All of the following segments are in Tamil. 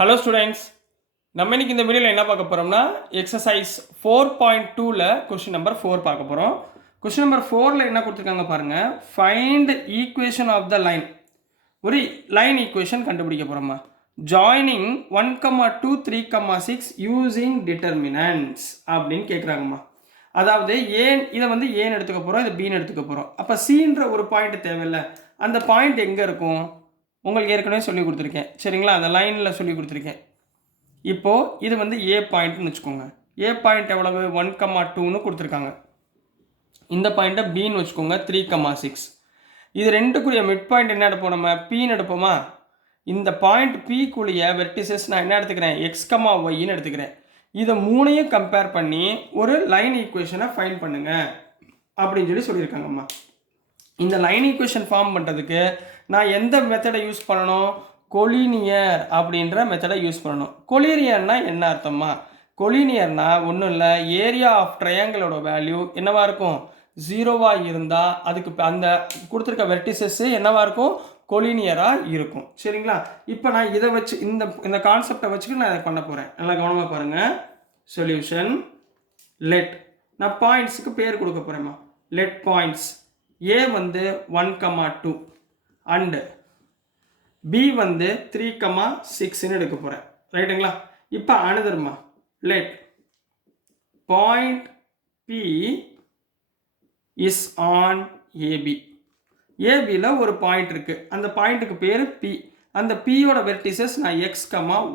ஹலோ ஸ்டூடெண்ட்ஸ், நம்ம இன்னைக்கு இந்த வீடியோவில் என்ன பார்க்க போகிறோம்னா எக்ஸசைஸ் 4.2ல கொஸ்டின் நம்பர் 4 பார்க்க போகிறோம். கொஸ்டின் நம்பர் 4ல் என்ன கொடுத்துருக்காங்க பாருங்கள். Find equation of the line. ஒரு லைன் ஈக்குவேஷன் கண்டுபிடிக்க போகிறோமா. ஜாயினிங் 1,2 3,6 யூஸிங் டிட்டர்மினன்ட்ஸ் அப்படின்னு கேட்குறாங்கம்மா. அதாவது ஏன் இதை வந்து ஏன்னு எடுத்துக்க போகிறோம், இதை பின்னு எடுத்துக்க போகிறோம். அப்போ சின்ற ஒரு பாயிண்ட் தேவையில்லை. அந்த பாயிண்ட் எங்கே இருக்கும் உங்களுக்கு ஏற்கனவே சொல்லி கொடுத்துருக்கேன். சரிங்களா, அந்த லைனில் சொல்லி கொடுத்துருக்கேன். இப்போது இது வந்து ஏ பாயிண்ட்னு வச்சுக்கோங்க. ஏ பாயிண்ட் எவ்வளவு 1,2ன்னு கொடுத்துருக்காங்க. இந்த பாயிண்ட்டை பின்னு வச்சுக்கோங்க 3,6. இது ரெண்டுக்குரிய மிட் பாயிண்ட் என்ன எடுப்போம், நம்ம பின்னு எடுப்போமா. இந்த பாயிண்ட் பிக்குரிய வெர்டிசஸ் நான் என்ன எடுத்துக்கிறேன், எக்ஸ், ஒய்ன்னு எடுத்துக்கிறேன். இதை மூணையும் கம்பேர் பண்ணி ஒரு லைன் ஈக்குவேஷனை ஃபைண்ட் பண்ணுங்க அப்படின்னு சொல்லியிருக்காங்கம்மா. இந்த லைன் ஈக்குவேஷன் ஃபார்ம் பண்ணுறதுக்கு நான் எந்த மெத்தடை யூஸ் பண்ணணும், கொலினியர் அப்படின்ற மெத்தடை யூஸ் பண்ணணும். கொலினியர்னா என்ன அர்த்தமா, கொலினியர்னா ஒன்றும் இல்லை, ஏரியா ஆஃப் ட்ரையாங்கிளோட வேல்யூ என்னவா இருக்கும், 0வாக இருந்தால் அதுக்கு அந்த கொடுத்துருக்க வெர்டிசஸ் என்னவா இருக்கும், கொலினியராக இருக்கும். சரிங்களா, இப்போ நான் இதை வச்சு இந்த கான்செப்டை வச்சுக்கிட்டு நான் இதை பண்ண போகிறேன். நல்லா கவனமாக பாருங்கள். சொல்யூஷன் லெட், நான் பாயிண்ட்ஸுக்கு பேர் கொடுக்க போகிறேம்மா. லெட் பாயிண்ட்ஸ் ஏ வந்து 1,2 அண்டு பி வந்து 3,6ன்னு எடுக்க போகிறேன். ரைட்டுங்களா. இப்போ அனதர்மா let point P is on AB. ஏபியில் ஒரு பாயிண்ட் இருக்குது, அந்த பாயிண்ட்டுக்கு பேர் பி. அந்த பியோட வெர்டிசஸ் நான் எக்ஸ்,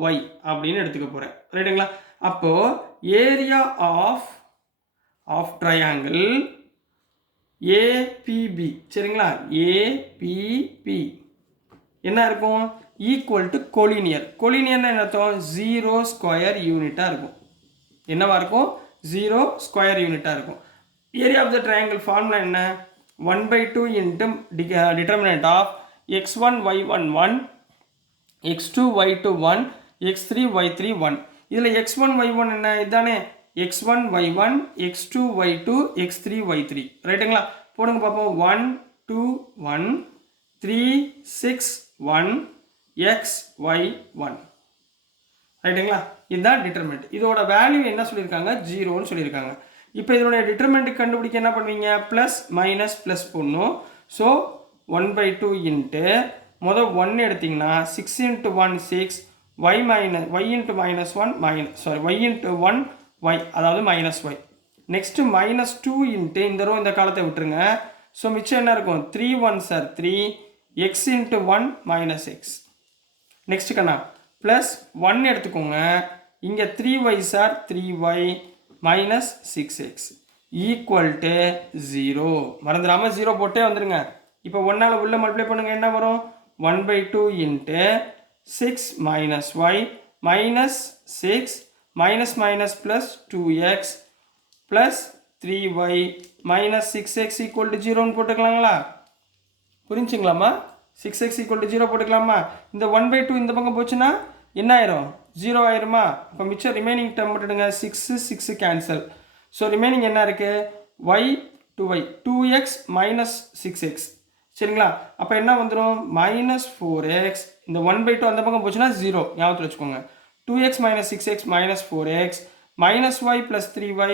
ஒய் அப்படின்னு எடுத்துக்க போகிறேன். ரைட்டுங்களா. அப்போது ஏரியா ஆஃப் ட்ரையாங்கிள் ஏபிபி, சரிங்களா, ஏபிபி என்ன இருக்கும், ஈக்குவல் டு கொலினியர். கொலினியர்னு என்ன அர்த்தம், 0 ஸ்கொயர் யூனிட்டாக இருக்கும். என்னவா இருக்கும், 0 ஸ்கொயர் யூனிட்டாக இருக்கும். Area of the triangle formula என்ன, 1/2 into determinant of x1 y1 1, x2 y2 1, x3 y3 1. இதில் x1 y1 என்ன, இதுதானே, x1 y1, x2 y2, x3 y3. ரைட்டுங்களா. போடுங்க பார்ப்போம். 1 2 1 3 6 1 x y 1. ரைட்டுங்களா. இதுதான் டிட்டர்மெண்ட். இதோட வேல்யூ என்ன சொல்லியிருக்காங்க, 0ன்னு சொல்லியிருக்காங்க. இப்போ இதோட டிட்டர்மெண்ட் கண்டுபிடிக்க என்ன பண்ணுவீங்க, ப்ளஸ் மைனஸ் ப்ளஸ் போடணும். ஸோ 1/2 இன்ட்டு முதல் 1 எடுத்திங்கன்னா 6 into 1 6, y into minus 1 y into 1 y, அதாவது மைனஸ் ஒய். நெக்ஸ்ட்டு -2 இன்ட்டு இந்த ரோ இந்த காலத்தை விட்டுருங்க. ஸோ மிச்சம் என்ன இருக்கும், 3 1s are 3, x into 1 minus x. Next கண்ணா ப்ளஸ் 1 எடுத்துக்கோங்க. இங்கே 3y are 3y minus 6x equal to 0. மறந்துடாமல் 0 போட்டே வந்துடுங்க. இப்போ 1ஆல் உள்ள மல்டிப்ளை பண்ணுங்கள், என்ன வரும், 1/2 into 6 minus y minus 6 minus minus plus 2x plus 3y minus 6x equal to 0 போட்டுக்கலாங்களா. புரிஞ்சுங்களாமா. 6x equal to 0 போட்டுக்கலாமா. இந்த 1/2 இந்த பக்கம் போச்சுன்னா என்ன ஆயிரும், 0 ஆயிருமா. அப்போ மிச்சம் ரிமைனிங் டேர்ம் போட்டுடுங்க. 6 கேன்சல். ஸோ ரிமைனிங் என்ன இருக்குது, y 2y 2x minus 6x. சரிங்களா. அப்போ என்ன வந்துடும், மைனஸ் 4x. இந்த 1/2 அந்த பக்கம் போச்சுன்னா 0 ஞாபகத்தில் வச்சுக்கோங்க. 2x minus 6x minus 4x minus y plus 3y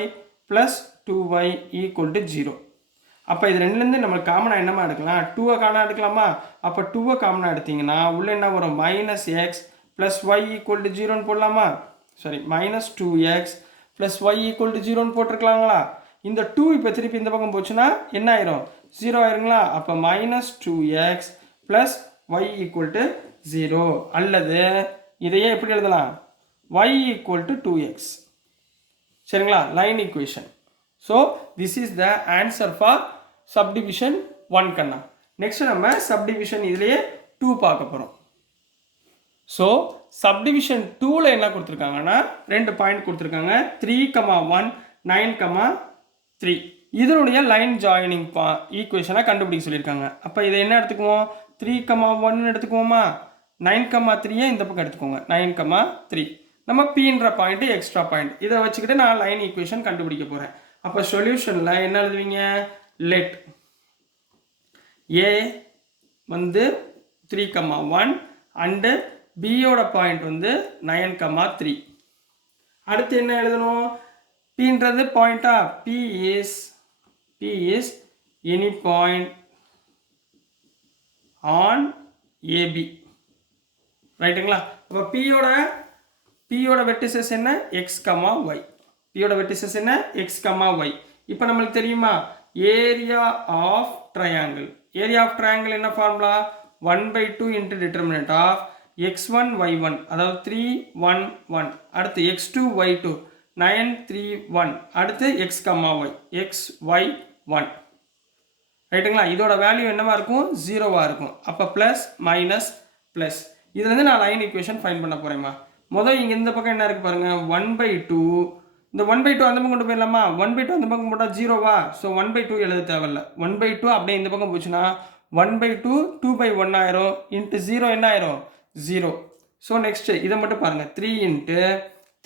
plus 2y equal to 0. அப்போ இது ரெண்டுலேருந்து நம்ம காமனாக என்னமா எடுக்கலாம், 2 காமனாக எடுக்கலாமா. அப்போ 2 காமனாக எடுத்திங்கன்னா உள்ளே என்ன வரும், minus X plus Y equal to 0ன்னு போடலாமா. Sorry, minus 2x plus Y equal to 0ன்னு போட்டிருக்கலாங்களா. இந்த 2 இப்போ திருப்பி இந்த பக்கம் போச்சுன்னா என்ன ஆயிரும், 0 ஆயிருங்களா. அப்போ minus 2x plus Y equal to 0. அல்லது இதையே எப்படி எழுதலாம், y equal to 2x. சரிங்களா, line equation. So this is the answer for subdivision 1 கண்ணா. நெக்ஸ்ட் நம்ம சப்டிவிஷன் இதுலேயே 2 பார்க்க போகிறோம். ஸோ சப்டிவிஷன் 2ல் என்ன கொடுத்துருக்காங்கன்னா 2 பாயிண்ட் கொடுத்துருக்காங்க, 3,1 9,3. இதனுடைய லைன் ஜாயினிங் ஈக்குவேஷனை கண்டுபிடிக்க சொல்லியிருக்காங்க. அப்போ இதை என்ன எடுத்துக்குவோம், 3,1 எடுத்துக்குவோமா. 9,3 இந்த பக்கம் எடுத்துக்கோங்க, 9,3. நம்ம பீன்ற பாயிண்ட் எக்ஸ்ட்ரா பாயிண்ட் இதை வச்சுக்கிட்டு நான் லைன் ஈக்குவேஷன் கண்டுபிடிக்க போகிறேன். அப்போ சொல்யூஷனில் என்ன எழுதுவீங்க, லெட் ஏ வந்து 3,1 அண்டு பியோட பாயிண்ட் வந்து 9,3. அடுத்து என்ன எழுதணும்? பீன்றது பாயிண்டா? P is any point on AB. ரைட்டுங்களா? அப்போ பியோட வெர்டிசஸ் என்ன? X comma Y. பியோட வெர்டிசஸ் என்ன? X comma Y. இப்போ நம்மளுக்கு தெரியுமா area of triangle. Area of triangle என்ன formula? 1/2 into determinant of x1 y1, அதாவது 3 1 1, அடுத்து x2 y2 9 3 1, அடுத்து x, y x y 1. ரைட்டுங்களா? இதோட வேல்யூ என்னவா இருக்கும்? 0வா இருக்கும். அப்போ ப்ளஸ் மைனஸ் ப்ளஸ். இதுலேருந்து நான் லைன் ஈக்குவேஷன் ஃபைன் பண்ண போகிறேம்மா. முதல் இங்கே இந்த பக்கம் என்ன இருக்குது பாருங்கள்? 1/2. இந்த 1/2 அந்த பக்கம் கொண்டு போயிடலாமா? 1/2 அந்த பக்கம் போட்டால் 0வா? ஸோ 1/2 எழுத தேவையில்ல. 1/2 அப்படியே இந்த பக்கம் போச்சுன்னா 1/2 2/1 ஆயிரும். இன்ட்டு 0 என்ன ஆயிரும்? 0. ஸோ நெக்ஸ்ட்டு இதை மட்டும் பாருங்கள். 3 into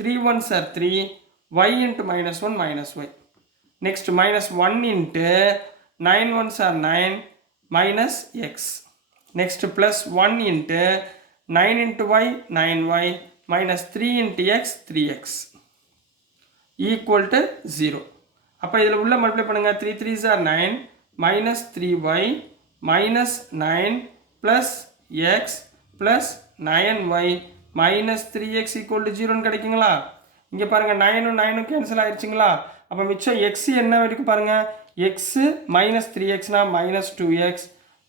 3 1s are 3 y into -1 -y. Next -1 into 9 1s are 9 minus x. Next plus 1 into 9 into y 9y minus 3 into x 3x equal to 0. அப்போ இதில் உள்ள மல்டிப்ளை பண்ணுங்க. 3 3s are 9 minus 3y minus 9 plus x plus 9y minus 3x equal to 0 கிடைக்குங்களா? இங்கே பாருங்க 9 9 கேன்சல் ஆயிடுச்சுங்களா? அப்போ மிச்சம் x என்ன வரைக்கும் பாருங்க. x minus 3x na minus 2x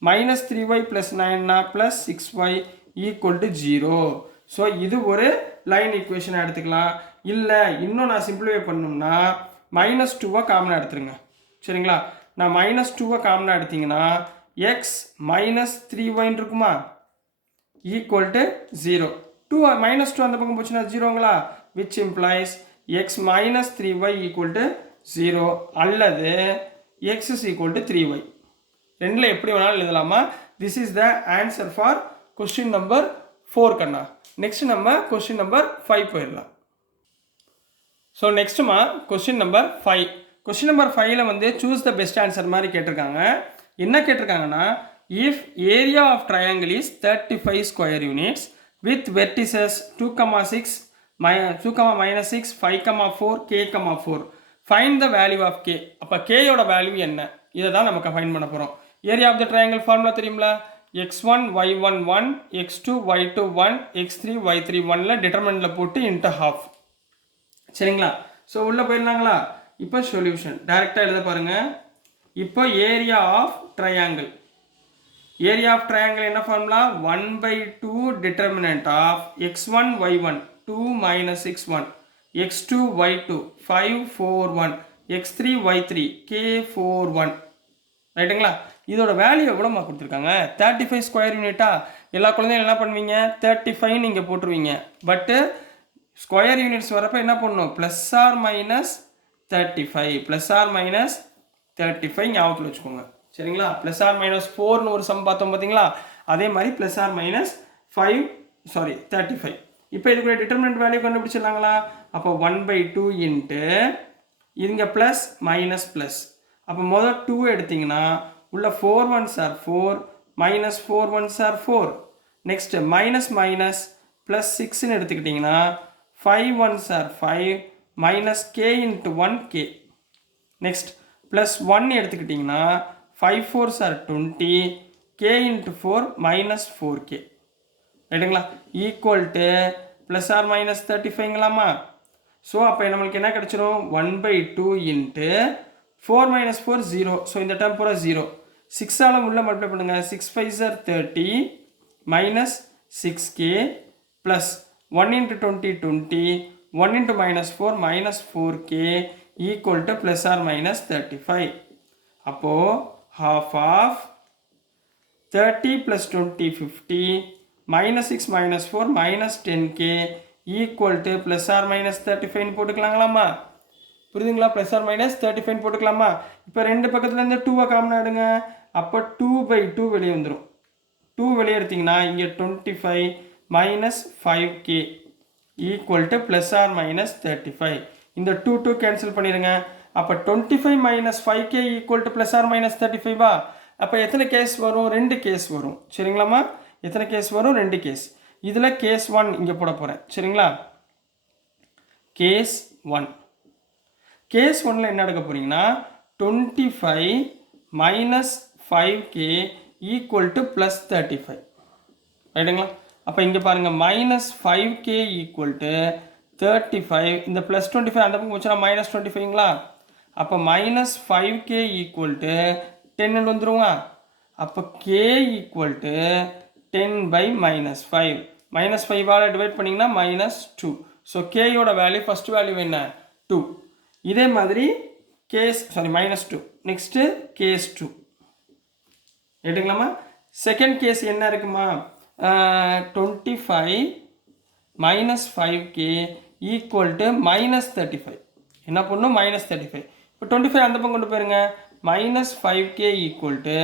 minus 3y plus 9 na plus 6y equal to 0. So இது ஒரு லைன் ஈக்குவேஷன் எடுத்துக்கலாம். இல்லை இன்னும் நான் சிம்பிளிஃபை பண்ணணும்னா -2 காமனாக எடுத்துருங்க. சரிங்களா? நான் -2 காமனாக எடுத்தீங்கன்னா x minus 3y இருக்குமா? Equal to 0. 2 -2 அந்த பக்கம் போச்சுன்னா 0ங்களா? which implies x minus 3y equal to 0 அல்லது x is equal to 3y. ரெண்டில் எப்படி வேணாலும் எழுதலாமா? this is the answer for question number 4 கண்ணா. நெக்ஸ்ட் நம்ம கொஸ்டின் நம்பர் 5 போயிடலாம். ஸோ நெக்ஸ்ட்டுமா கொஸ்டின் நம்பர் 5. கொஸ்டின் நம்பர் 5ல வந்து சூஸ் த பெஸ்ட் ஆன்சர் மாதிரி கேட்டிருக்காங்க. என்ன கேட்டிருக்காங்கன்னா, if area of triangle is 35 square units with vertices 2,6 -6 5,4 k,4 find the value of K. அப்போ கேயோட வேல்யூ என்ன? இதை தான் நமக்கு ஃபைண்ட் பண்ண போகிறோம். Area of the triangle formula தெரியுங்களா? x1 y1 1 x2 y2 1 x3 y3 1ல டிட்டர்மினன்ட்ல போட்டு இன்ட்டு ஹாஃப். சரிங்களா? ஸோ உள்ளே போயிடலாங்களா? இப்போ சொல்யூஷன் டைரெக்டாக எழுத பாருங்க. இப்போ area of triangle. Area of triangle என்ன formula? 1/2 determinant of x1 y1 2 - 6 1 x2 y2 5 4 1 x3 y3 k4 1. ரைட்டுங்களா? இதோட வேல்யூ எவ்வளோமா கொடுத்துருக்காங்க? 35 ஸ்கொயர் யூனிட்டா? எல்லா குழந்தையும் என்ன பண்ணுவீங்க? 35 நீங்கள் போட்டுருவீங்க. பட்டு ஸ்கொயர் யூனிட்ஸ் வரப்போ என்ன பண்ணணும்? Plus or minus 35 plus or minus 35 ஞாபகத்தில் வச்சுக்கோங்க. சரிங்களா? ப்ளஸ் ஆர் மைனஸ் 4னு ஒரு சம் பார்த்தோம் பார்த்தீங்களா? அதே மாதிரி ப்ளஸ் ஆர் மைனஸ் 35. இப்போ இதுக்குள்ள டிட்டர்மினன்ட் வேல்யூ கண்டுபிடிச்சிடலாங்களா? அப்போ 1/2 இன்ட்டு இங்கே ப்ளஸ் மைனஸ் ப்ளஸ். அப்போ முதல் 2 எடுத்திங்கன்னா உள்ள 4 1s are 4 minus 4 1s are 4. Next minus minus plus 6ன்னு எடுத்துக்கிட்டிங்கன்னா 5 1s are 5 minus k into 1 k. Next plus 1 எடுத்துக்கிட்டிங்கன்னா 5 4s are 20 k into 4 minus 4k. ரைட்டுங்களா? Equal to plus or minus 35ங்களாமா? ஸோ அப்போ நம்மளுக்கு என்ன கிடச்சிரும்? 1/2 இன்ட்டு 4 - 4 0. ஸோ இந்த டேர்ம் பூரா 0. 6ஆல் உள்ள மல்டிப்ளை பண்ணுங்க. 6 5s are 30 minus 6k plus 1 into 20 20 1 into -4 minus 4k equal to plus or minus 35. அப்போ half of 30 plus 20 50 minus 6 minus 4 minus 10k equal to plus or minus 35 போட்டுக்கலாங்களாமா? புரியுதுங்களா? ப்ளஸ் ஆர் மைனஸ் 35 போட்டுக்கலாமா? இப்போ ரெண்டு பக்கத்துலேருந்து 2 காமனாக எடுங்க. அப்போ 2/2 வெளியே வந்துடும். 2 வெளியே எடுத்திங்கன்னா இங்கே 25 minus 5k equal to plus or minus 35. இந்த 2 கேன்சல் பண்ணிடுங்க. அப்போ 25 minus 5k equal to plus or minus 35வா? அப்போ எத்தனை கேஸ் வரும்? 2 கேஸ் வரும். சரிங்களாம்மா? எத்தனை கேஸ் வரும்? 2 கேஸ். இதில் கேஸ் 1 இங்கே போட போகிறேன் சரிங்களா. கேஸ் 1 கேஸ் 1ல் என்ன எடுக்க போகிறீங்கன்னா 25 minus 5k equal to plus 35 ரைட்டுங்களா. அப்போ இங்கே பாருங்கள் மைனஸ் 5k ஈக்குவல் டு 35 இந்த ப்ளஸ் 25 அந்த பக்கம் வச்சுனா மைனஸ் 25ங்களா. அப்போ மைனஸ் 5k ஈக்குவல் டு 10 வந்துருவா. அப்போ k equal to 10 by minus 5 minus 5ஆல் டிவைட் பண்ணிங்கன்னா மைனஸ் 2. ஸோ கேயோட வேல்யூ ஃபஸ்ட் வேல்யூ என்ன 2. இதே மாதிரி மைனஸ் 2 நெக்ஸ்ட்டு கேஸ் 2 எடுக்கலாமா. செகண்ட் கேஸ் என்ன இருக்குமா 25 minus 5k equal to minus 35 என்ன பண்ணும் மைனஸ் 35. இப்போ 25 அந்த பக்கம் கொண்டு போயிருங்க minus 5k equal to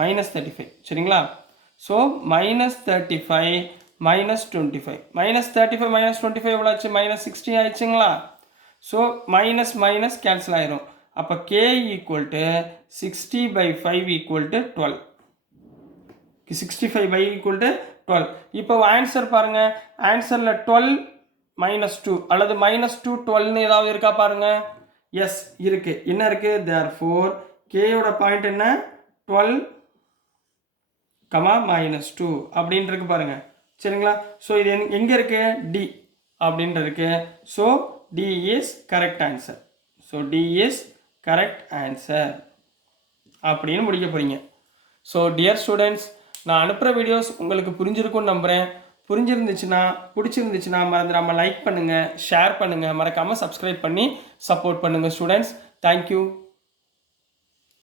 minus 35 சரிங்களா. So minus 35 minus 25 minus 35 minus 25 எவ்வளோ ஆச்சு மைனஸ் 60 ஆயிடுச்சுங்களா. ஸோ மைனஸ் மைனஸ் கேன்சல் ஆயிரும். அப்போ k equal to 60 by 5 equal to 12 65 by equal to 12. இப்போ ஆன்சர் பாருங்கள் ஆன்சரில் 12 மைனஸ் 2 அல்லது மைனஸ் 2 12ன்னு ஏதாவது இருக்கா பாருங்கள். எஸ் இருக்குது. என்ன இருக்குது தேர்ஃபோர் கேயோட பாயிண்ட் என்ன 12 மைனஸ் 2 அப்படின்னு இருக்கு பாருங்கள் சரிங்களா. ஸோ இது எங்கே இருக்கு டி அப்படின்ட்டு இருக்கு. So D is correct answer. So D is correct answer அப்படின்னு முடிக்க போகிறீங்க. ஸோ டியர் ஸ்டூடெண்ட்ஸ் நான் அனுப்புகிற வீடியோஸ் உங்களுக்கு புரிஞ்சிருக்கும்னு நம்புகிறேன். பிடிச்சிருந்துச்சுன்னா மறந்துடாமல் லைக் பண்ணுங்கள், ஷேர் பண்ணுங்கள், மறக்காமல் சப்ஸ்கிரைப் பண்ணி சப்போர்ட் பண்ணுங்கள் ஸ்டூடெண்ட்ஸ். தேங்க்யூ.